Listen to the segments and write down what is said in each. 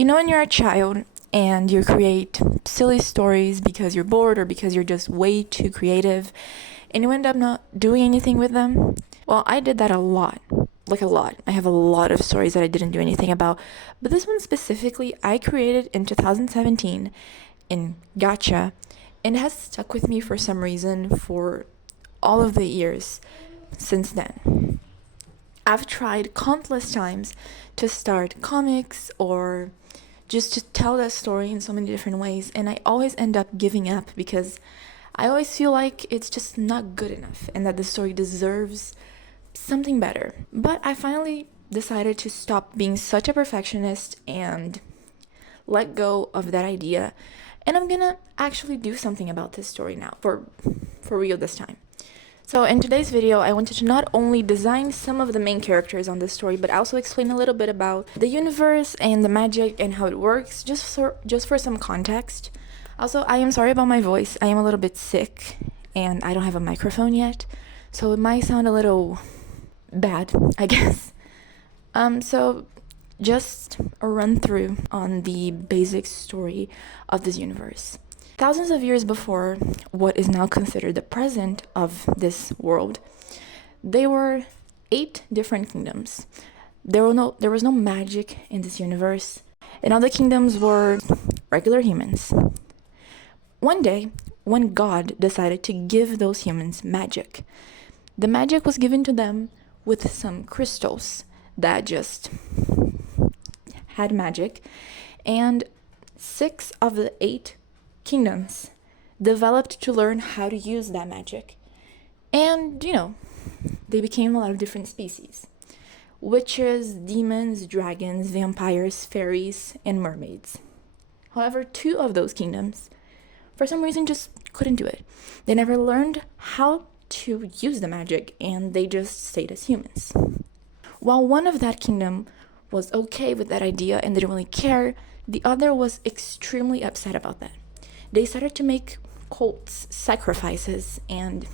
You know, when you're a child and you create silly stories because you're bored or because you're just way too creative and you end up not doing anything with them? Well, I did that a lot. Like a lot. I have a lot of stories that I didn't do anything about. But this one specifically, I created in 2017 in Gacha, and it has stuck with me for some reason for all of the years since then. I've tried countless times to start comics or just to tell that story in so many different ways, and I always end up giving up because I always feel like it's just not good enough and that the story deserves something better. But I finally decided to stop being such a perfectionist and let go of that idea, and I'm gonna actually do something about this story now, for real this time. So in today's video, I wanted to not only design some of the main characters on this story, but also explain a little bit about the universe and the magic and how it works, just for some context. Also, I am sorry about my voice. I am a little bit sick and I don't have a microphone yet, so it might sound a little bad, I guess. So just a run through on the basic story of this universe. Thousands of years before what is now considered the present of this world, there were 8 different kingdoms. There was no magic in this universe, and all the kingdoms were regular humans. One day, when God decided to give those humans magic, the magic was given to them with some crystals that just had magic, and 6 of the 8 kingdoms developed to learn how to use that magic. And, they became a lot of different species. Witches, demons, dragons, vampires, fairies, and mermaids. However, 2 of those kingdoms, for some reason, just couldn't do it. They never learned how to use the magic, and they just stayed as humans. While one of that kingdom was okay with that idea and didn't really care, the other was extremely upset about that. They started to make cults, sacrifices, and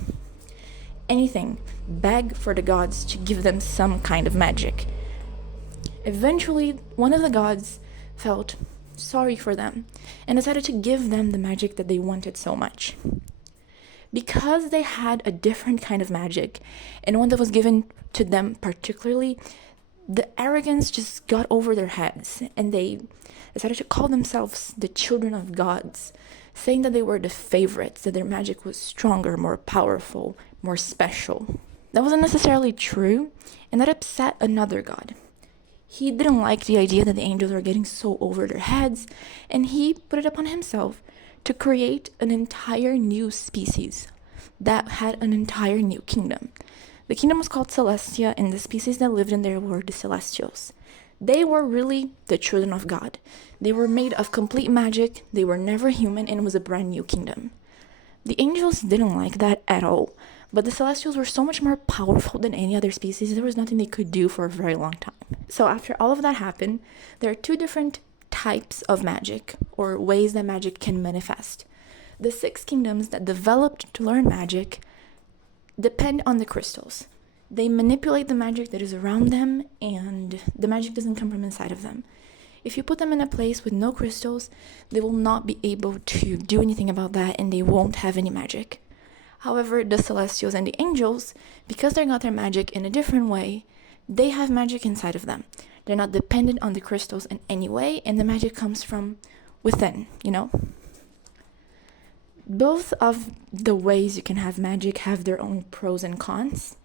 anything, beg for the gods to give them some kind of magic. Eventually, one of the gods felt sorry for them and decided to give them the magic that they wanted so much. Because they had a different kind of magic, and one that was given to them particularly, the arrogance just got over their heads, and they decided to call themselves the children of gods, saying that they were the favorites, that their magic was stronger, more powerful, more special. That wasn't necessarily true, and that upset another god. He didn't like the idea that the angels were getting so over their heads, and he put it upon himself to create an entire new species that had an entire new kingdom. The kingdom was called Celestia, and the species that lived in there were the Celestials. They were really the children of God. They were made of complete magic, they were never human, and it was a brand new kingdom. The angels didn't like that at all, but the Celestials were so much more powerful than any other species, there was nothing they could do for a very long time. So after all of that happened, there are 2 different types of magic, or ways that magic can manifest. The 6 kingdoms that developed to learn magic depend on the crystals. They manipulate the magic that is around them, and the magic doesn't come from inside of them. If you put them in a place with no crystals, they will not be able to do anything about that, and they won't have any magic. However, the Celestials and the angels, because they got their magic in a different way, they have magic inside of them. They're not dependent on the crystals in any way, and the magic comes from within, Both of the ways you can have magic have their own pros and cons.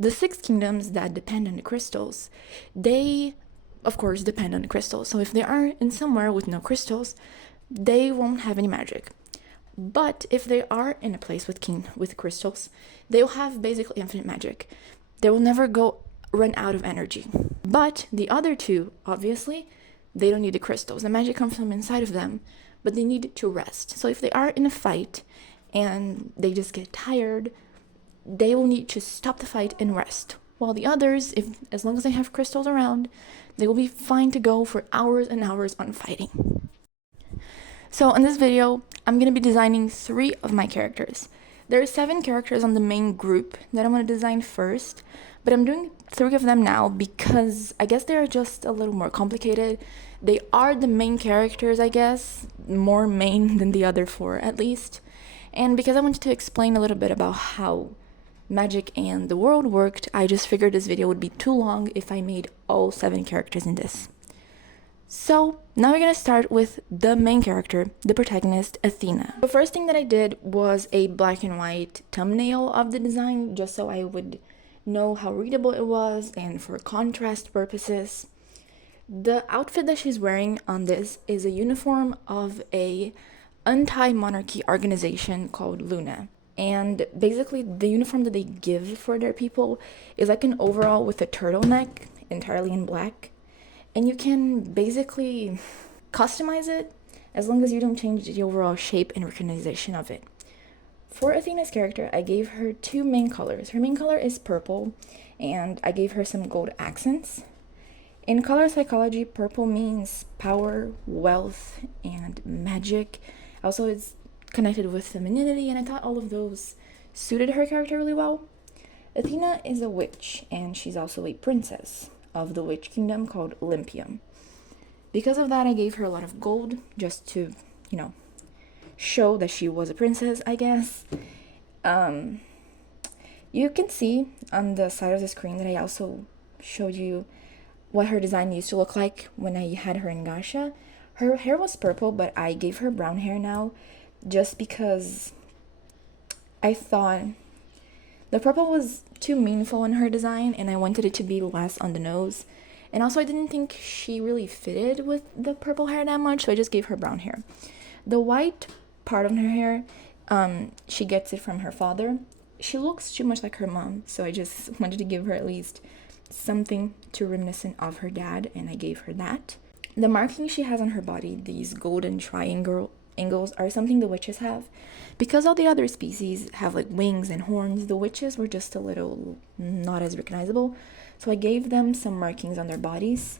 The 6 kingdoms that depend on the crystals, they, of course, depend on the crystals. So if they are in somewhere with no crystals, they won't have any magic. But if they are in a place with crystals, they'll have basically infinite magic. They will never run out of energy. But the other 2, obviously, they don't need the crystals. The magic comes from inside of them, but they need to rest. So if they are in a fight and they just get tired, they will need to stop the fight and rest. While the others, as long as they have crystals around, they will be fine to go for hours and hours on fighting. So in this video, I'm going to be designing 3 of my characters. There are 7 characters on the main group that I'm going to design first, but I'm doing 3 of them now because I guess they're just a little more complicated. They are the main characters, I guess, more main than the other 4 at least. And because I wanted to explain a little bit about how magic and the world worked, I just figured this video would be too long if I made all 7 characters in this. So now we're gonna start with the main character, the protagonist, Athena. The first thing that I did was a black and white thumbnail of the design, just so I would know how readable it was and for contrast purposes. The outfit that she's wearing on this is a uniform of a anti-monarchy organization called Luna. And basically the uniform that they give for their people is like an overall with a turtleneck, entirely in black. And you can basically customize it as long as you don't change the overall shape and recognition of it. For Athena's character, I gave her 2 main colors. Her main color is purple, and I gave her some gold accents. In color psychology, purple means power, wealth, and magic. Also, it's connected with femininity, and I thought all of those suited her character really well. Athena is a witch, and she's also a princess of the witch kingdom called Olympium. Because of that, I gave her a lot of gold just to, show that she was a princess, I guess. You can see on the side of the screen that I also showed you what her design used to look like when I had her in Gacha. Her hair was purple, but I gave her brown hair now just because I thought the purple was too meaningful in her design, and I wanted it to be less on the nose. And also, I didn't think she really fitted with the purple hair that much, so I just gave her brown hair. The white part of her hair, she gets it from her father. She looks too much like her mom, so I just wanted to give her at least something to reminiscent of her dad, and I gave her that. The markings she has on her body, these golden triangle angles, are something the witches have. Because all the other species have like wings and horns, the witches were just a little not as recognizable. So I gave them some markings on their bodies.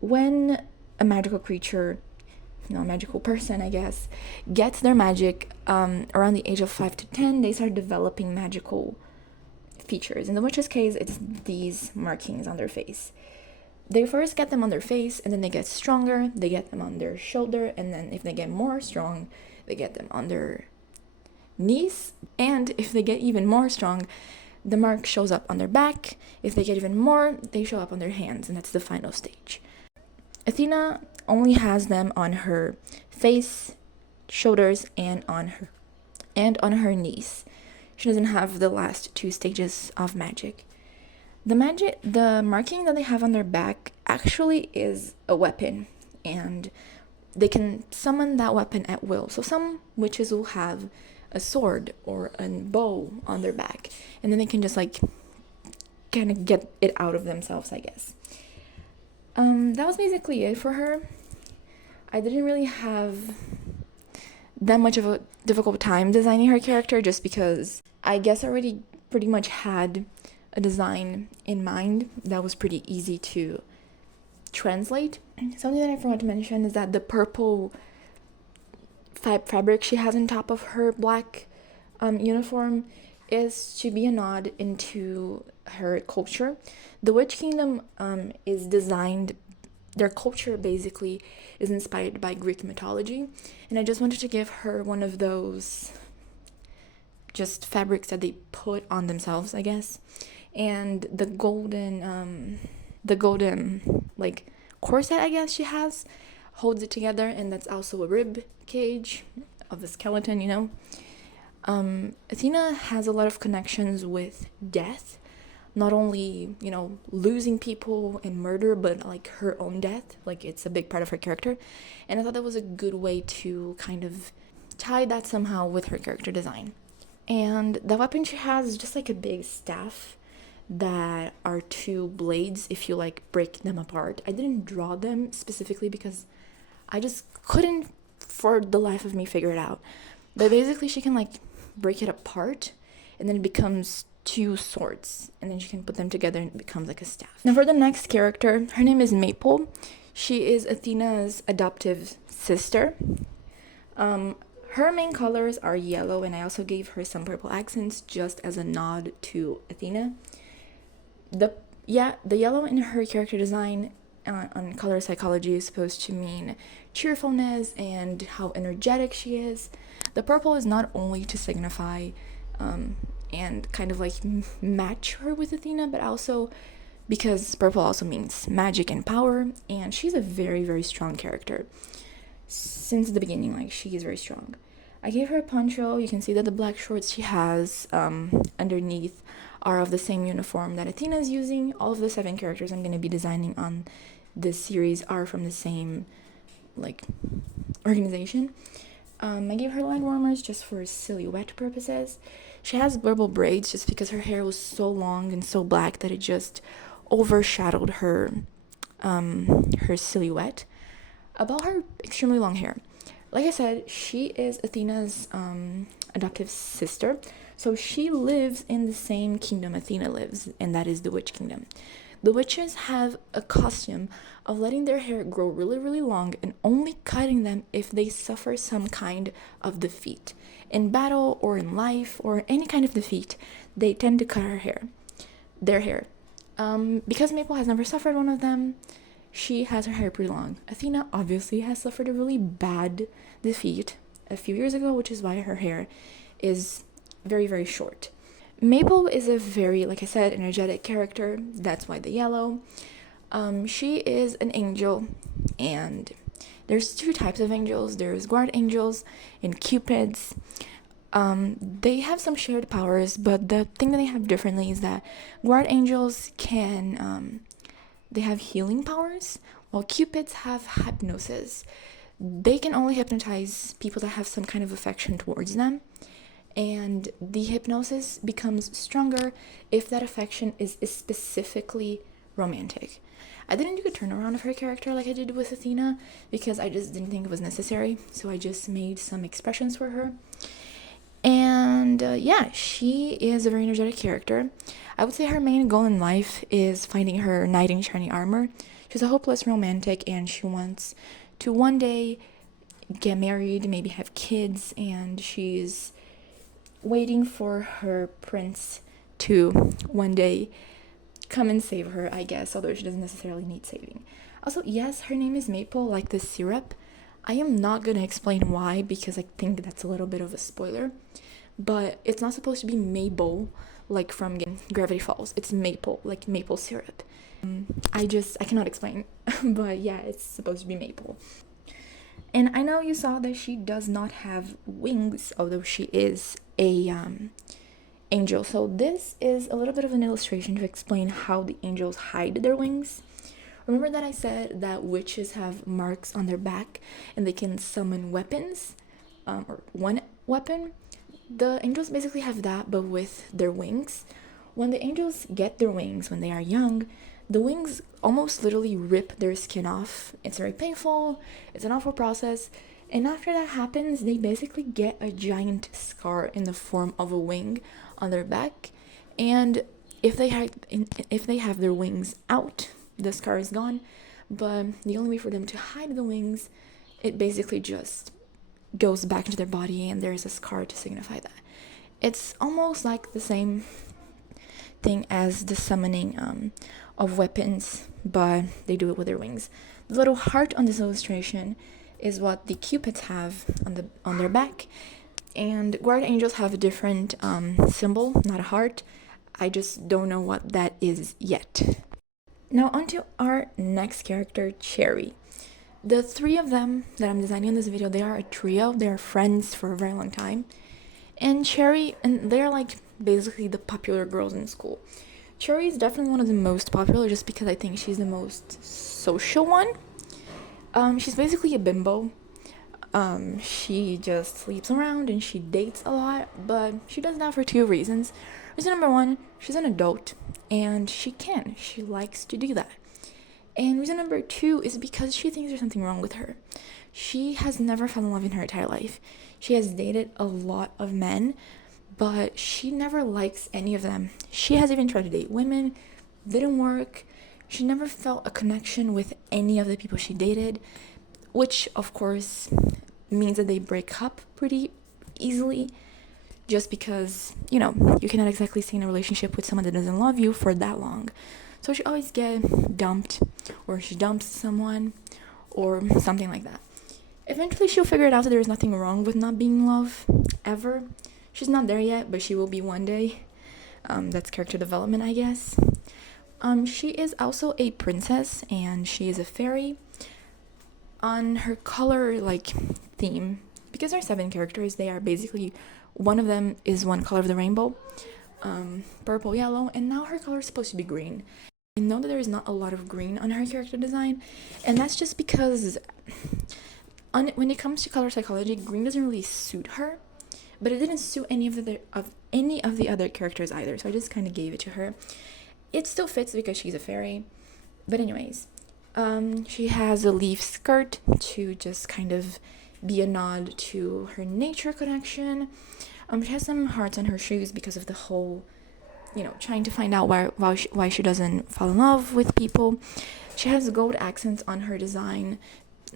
When a magical creature, a magical person, I guess, gets their magic around the age of 5 to 10, they start developing magical features. In the witch's case, it's these markings on their face. They first get them on their face, and then they get stronger, they get them on their shoulder, and then if they get more strong, they get them on their knees, and if they get even more strong, the mark shows up on their back. If they get even more, they show up on their hands, and that's the final stage. Athena only has them on her face, shoulders, and on her knees. She doesn't have the last 2 stages of magic. The marking that they have on their back actually is a weapon, and they can summon that weapon at will. So some witches will have a sword or a bow on their back, and then they can just kind of get it out of themselves, I guess. That was basically it for her. I didn't really have that much of a difficult time designing her character, just because I guess I already pretty much had a design in mind that was pretty easy to translate. Something that I forgot to mention is that the purple fabric she has on top of her black uniform is to be a nod into her culture. The Witch Kingdom is designed, their culture basically is inspired by Greek mythology, and I just wanted to give her one of those just fabrics that they put on themselves, I guess. And the golden like corset, I guess, she has holds it together, and that's also a rib cage of the skeleton, Athena has a lot of connections with death, not only, losing people and murder, but like her own death. Like, it's a big part of her character, and I thought that was a good way to kind of tie that somehow with her character design. And the weapon she has is just like a big staff that are 2 blades if you break them apart. I didn't draw them specifically because I just couldn't for the life of me figure it out. But basically she can break it apart, and then it becomes 2 swords, and then she can put them together and it becomes like a staff. Now for the next character, her name is Maple. She is Athena's adoptive sister. Her main colors are yellow, and I also gave her some purple accents just as a nod to Athena. The yellow in her character design on color psychology is supposed to mean cheerfulness and how energetic she is. The purple is not only to signify and kind of like match her with Athena, but also because purple also means magic and power, and she's a very, very strong character. Since the beginning, like, she is very strong. I gave her a poncho. You can see that the black shorts she has underneath are of the same uniform that Athena is using. All of the 7 characters I'm going to be designing on this series are from the same, like, organization. I gave her line warmers just for silhouette purposes. She has purple braids just because her hair was so long and so black that it just overshadowed her her silhouette. About her extremely long hair, like I said, she is Athena's adoptive sister, so she lives in the same kingdom Athena lives, and that is the Witch Kingdom. The witches have a custom of letting their hair grow really, really long and only cutting them if they suffer some kind of defeat. In battle or in life or any kind of defeat, they tend to cut their hair. Because Maple has never suffered one of them, she has her hair pretty long. Athena obviously has suffered a really bad defeat a few years ago, which is why her hair is very, very short. Maple is a very, like I said, energetic character. That's why the yellow. She is an angel, and there's 2 types of angels. There's guard angels and cupids. They have some shared powers, but the thing that they have differently is that guard angels can they have healing powers, while cupids have hypnosis. They can only hypnotize people that have some kind of affection towards them, and the hypnosis becomes stronger if that affection is specifically romantic. I didn't do a turnaround of her character like I did with Athena because I just didn't think it was necessary, so I just made some expressions for her. And yeah, she is a very energetic character. I would say her main goal in life is finding her knight in shiny armor. She's a hopeless romantic, and she wants to one day get married, maybe have kids, and she's waiting for her prince to one day come and save her, I guess, although she doesn't necessarily need saving. Also, yes, her name is Maple, like the syrup. I am not going to explain why because I think that's a little bit of a spoiler, but it's not supposed to be Mabel, like from Gravity Falls. It's maple, like maple syrup. I cannot explain, but yeah, it's supposed to be Maple. And I know you saw that she does not have wings, although she is a angel. So this is a little bit of an illustration to explain how the angels hide their wings. Remember that I said that witches have marks on their back and they can summon weapons, or one weapon? The angels basically have that, but with their wings. When the angels get their wings when they are young, the wings almost literally rip their skin off. It's very painful, it's an awful process, and after that happens, they basically get a giant scar in the form of a wing on their back. And if they have their wings out, the scar is gone. But the only way for them to hide the wings, it basically just goes back into their body, and there's a scar to signify that. It's almost like the same thing as the summoning of weapons, but they do it with their wings. The little heart on this illustration is what the cupids have on their back, and guard angels have a different symbol, not a heart. I just don't know what that is yet. Now onto our next character, Cherry. The 3 of them that I'm designing in this video, they are a trio. They're friends for a very long time. And Cherry, and they're like basically the popular girls in school. Cherry is definitely one of the most popular just because I think she's the most social one. She's basically a bimbo. She just sleeps around and she dates a lot, but she does that for 2 reasons. Reason number 1, she's an adult and she likes to do that. And reason number 2 is because she thinks there's something wrong with her. She has never fell in love in her entire life. She has dated a lot of men, but she never likes any of them. She has even tried to date women, didn't work. She never felt a connection with any of the people she dated, which of course means that they break up pretty easily, just because, you cannot exactly stay in a relationship with someone that doesn't love you for that long. So she always get dumped, or she dumps someone, or something like that. Eventually she'll figure it out that there's nothing wrong with not being in love, ever. She's not there yet, but she will be one day. That's character development, I guess. She is also a princess, and she is a fairy. On her color, theme, because there are 7 characters, they are basically, one of them is one color of the rainbow, purple, yellow, and now her color is supposed to be green. I know that there is not a lot of green on her character design, and that's just because when it comes to color psychology, green doesn't really suit her, but it didn't suit any of the other characters either, so I just kind of gave it to her. It still fits because she's a fairy, but anyways, she has a leaf skirt to just kind of be a nod to her nature connection. She has some hearts on her shoes because of the whole, trying to find out why she doesn't fall in love with people. She has gold accents on her design,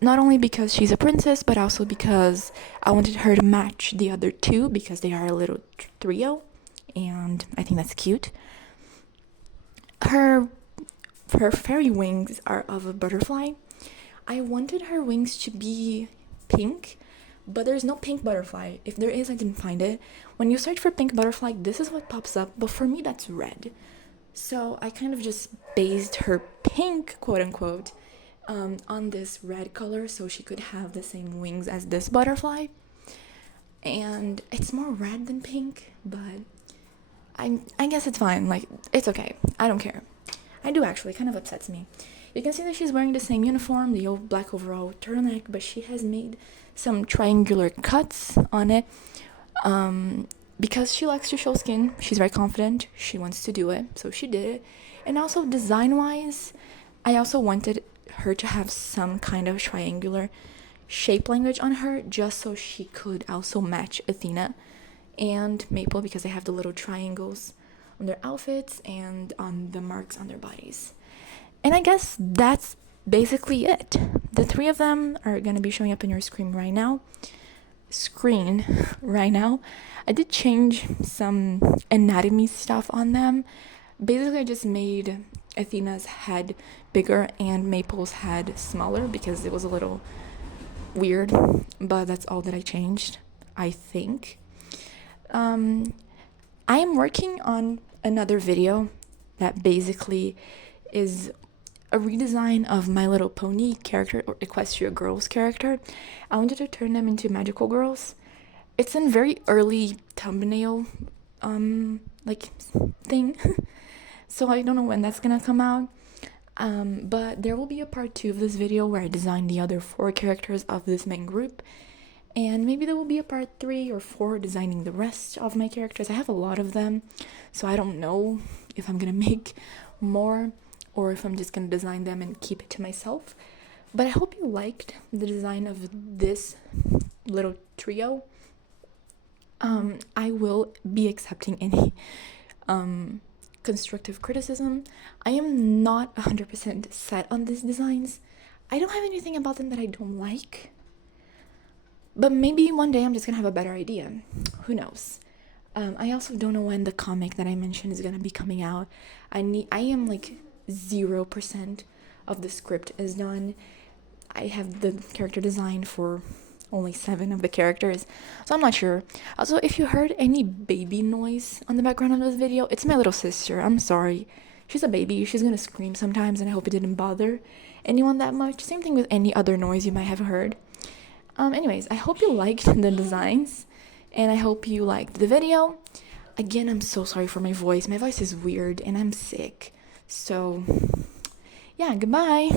not only because she's a princess, but also because I wanted her to match the other 2, because they are a little trio, and I think that's cute. Her fairy wings are of a butterfly. I wanted her wings to be pink, but there's no pink butterfly. If there is, I didn't find it. When you search for pink butterfly, this is what pops up, but for me that's red. So I kind of just based her pink, quote unquote, on this red color, so she could have the same wings as this butterfly. And it's more red than pink, but I guess it's fine. It's okay. I don't care. I do actually. It kind of upsets me. You can see that she's wearing the same uniform, the old black overall turtleneck, but she has made some triangular cuts on it. Because she likes to show skin, she's very confident. She wants to do it, so she did it. And also design-wise, I also wanted her to have some kind of triangular shape language on her, just so she could also match Athena and Maple, because they have the little triangles on their outfits and on the marks on their bodies. And I guess that's basically it. The 3 of them are going to be showing up in your screen right now. I did change some anatomy stuff on them. Basically, I just made Athena's head bigger and Maple's head smaller because it was a little weird, but that's all that I changed, I think. I am working on another video that basically is a redesign of My Little Pony character, or Equestria Girls character. I wanted to turn them into magical girls. It's in very early thumbnail thing. So I don't know when that's gonna come out. But there will be a part 2 of this video where I design the other 4 characters of this main group. And maybe there will be a part 3 or 4 designing the rest of my characters. I have a lot of them, so I don't know if I'm gonna make more or if I'm just gonna design them and keep it to myself. But I hope you liked the design of this little trio. I will be accepting any constructive criticism. I am not 100% set on these designs. I don't have anything about them that I don't like. But maybe one day I'm just gonna have a better idea. Who knows? I also don't know when the comic that I mentioned is gonna be coming out. I am 0% of the script is done. I have the character design for only 7 of the characters, so I'm not sure. Also, if you heard any baby noise on the background of this video, it's my little sister. I'm sorry. She's a baby. She's gonna scream sometimes, and I hope it didn't bother anyone that much. Same thing with any other noise you might have heard. Anyways, I hope you liked the designs, and I hope you liked the video. Again, I'm so sorry for my voice. My voice is weird, and I'm sick. So, yeah, goodbye.